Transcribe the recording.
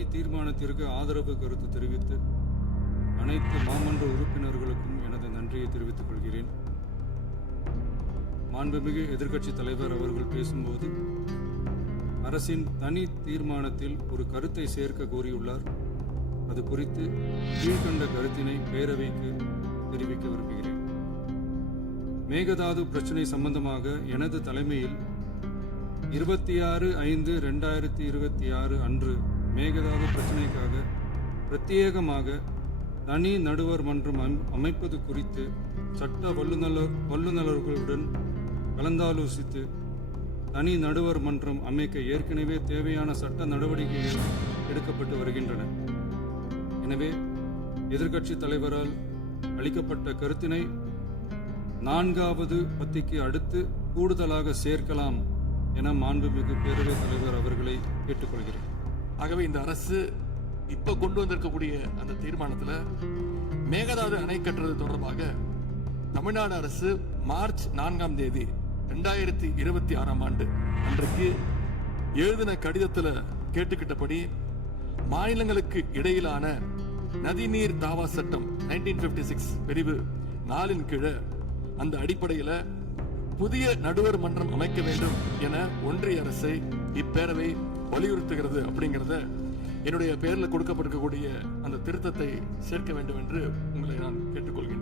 தனி தீர்மானத்திற்கு ஆதரவு கருத்து தெரிவித்து அனைத்து மாமன்ற உறுப்பினர்களுக்கும் எனது நன்றியை தெரிவித்துக் கொள்கிறேன். மாண்புமிகு எதிர்க்கட்சி தலைவர் அவர்கள் பேசும்போது அரசின் தனி தீர்மானத்தில் ஒரு கருத்தை சேர்க்க கோரியுள்ளார். அது குறித்து கீழ்கண்ட கருத்தினை பேரவைக்கு தெரிவிக்க விரும்புகிறேன். மேகதாது பிரச்சினை சம்பந்தமாக எனது தலைமையில் 26/5/2026 அன்று மேகதாது பிரச்சினைக்காக பிரத்யேகமாக தனி நடுவர் மன்றம் அமைப்பது குறித்து சட்ட வல்லுநர்களுடன் கலந்தாலோசித்து தனி நடுவர் மன்றம் அமைக்க ஏற்கனவே தேவையான சட்ட நடவடிக்கைகள் எடுக்கப்பட்டு வருகின்றன. எனவே எதிர்க்கட்சி தலைவரால் அளிக்கப்பட்ட கருத்தினை 4வது பத்திக்கு அடுத்து கூடுதலாக சேர்க்கலாம் என மாண்புமிகு பேரவைத் தலைவர் அவர்களை கேட்டுக்கொள்கிறேன். ஆகவே இந்த அரசு இப்ப கொண்டு வந்திருக்கக்கூடிய அந்த தீர்மானத்தில் மேகதாது அணை கட்டுறது தொடர்பாக தமிழ்நாடு அரசு மார்ச் 4ஆம் தேதி 2026ஆம் ஆண்டு அன்றைக்கு எழுதின கடிதத்தில் கேட்டுக்கிட்டபடி மாநிலங்களுக்கு இடையிலான நதிநீர் தாவா சட்டம் 1956 பிரிவு 4 கீழே அந்த அடிப்படையில் புதிய நடுவர் மன்றம் அமைக்க வேண்டும் என ஒன்றிய அரசை இப்பேரவை வலியுறுத்துகிறது. அப்படிங்கிறத என்னுடைய பெயரில் கொடுக்கப்பட்டிருக்கக்கூடிய அந்த திருத்தத்தை சேர்க்க வேண்டும் என்று உங்களை நான் கேட்டுக்கொள்கிறேன்.